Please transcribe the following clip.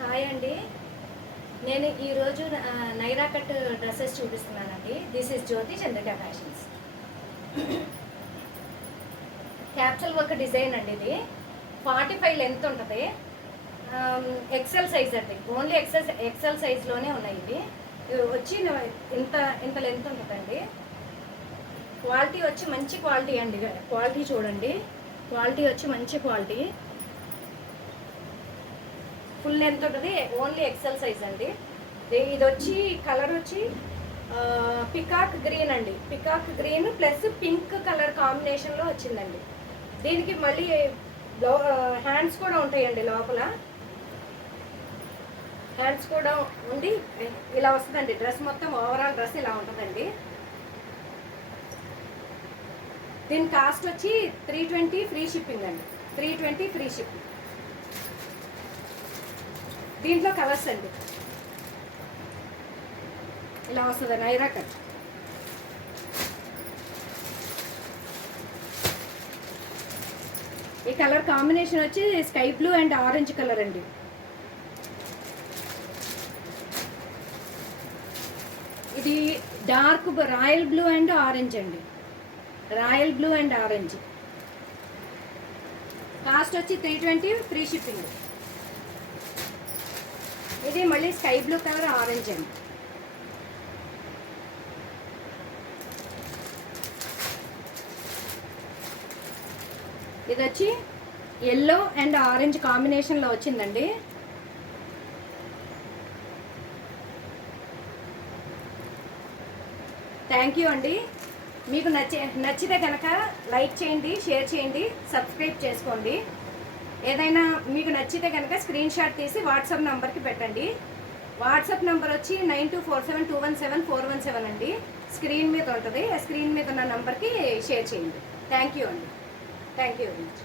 Hi అండి. నేను ఈరోజు నైరా కట్ డ్రెస్సెస్ చూపిస్తున్నానండి. This is Jyothi Chandrika fashions. Capsule work design అండి. ఇది 45 లెంత్ ఉంటుంది. ఎక్సెల్ సైజ్ అండి. ఓన్లీ ఎక్సెల్ సైజ్లోనే ఉన్నాయి. ఇవి వచ్చి ఇంత ఇంత లెంత్ ఉంటుందండి. క్వాలిటీ వచ్చి మంచి క్వాలిటీ అండి. క్వాలిటీ చూడండి. క్వాలిటీ వచ్చి మంచి క్వాలిటీ. ఫుల్ లెంత్ ఉంటుంది. ఓన్లీ ఎక్సెల్ సైజ్ అండి. ఇది వచ్చి కలర్ వచ్చి పికాక్ గ్రీన్ అండి. Peacock green plus pink colour కాంబినేషన్లో వచ్చిందండి. దీనికి మళ్ళీ హ్యాండ్స్ కూడా ఉంటాయండి. లోపల హ్యాండ్స్ కూడా ఉండి ఇలా వస్తుందండి. డ్రెస్ మొత్తం ఓవరాల్ డ్రెస్ ఇలా ఉంటుందండి. దీని కాస్ట్ వచ్చి 320 ఫ్రీ షిప్పింగ్ అండి. 320 ఫ్రీ షిప్పింగ్. దీంట్లో కలర్స్ అండి. ఇలా వస్తుంది నైరా కట్. ఈ కలర్ కాంబినేషన్ వచ్చి sky blue and orange colour అండి. ఇది dark royal blue and orange అండి. Royal blue and orange. Cost వచ్చి 320 ఫ్రీ షిప్పింగ్. ఇది మళ్ళీ స్కై బ్లూ కలర్ ఆరెంజ్ అండి. ఇది వచ్చి ఎల్లో అండ్ ఆరెంజ్ కాంబినేషన్లో వచ్చిందండి. థ్యాంక్ యూ అండి. మీకు నచ్చితే కనుక లైక్ చేయండి, షేర్ చేయండి, సబ్స్క్రైబ్ చేసుకోండి. ఏదైనా మీకు నచ్చితే కనుక స్క్రీన్ షాట్ తీసి వాట్సాప్ నెంబర్కి పెట్టండి. వాట్సాప్ నెంబర్ వచ్చి 9247217417 అండి. స్క్రీన్ మీద ఉంటుంది. స్క్రీన్ మీద ఉన్న నెంబర్కి షేర్ చేయండి. థ్యాంక్ యూ అండి. Thank you very much.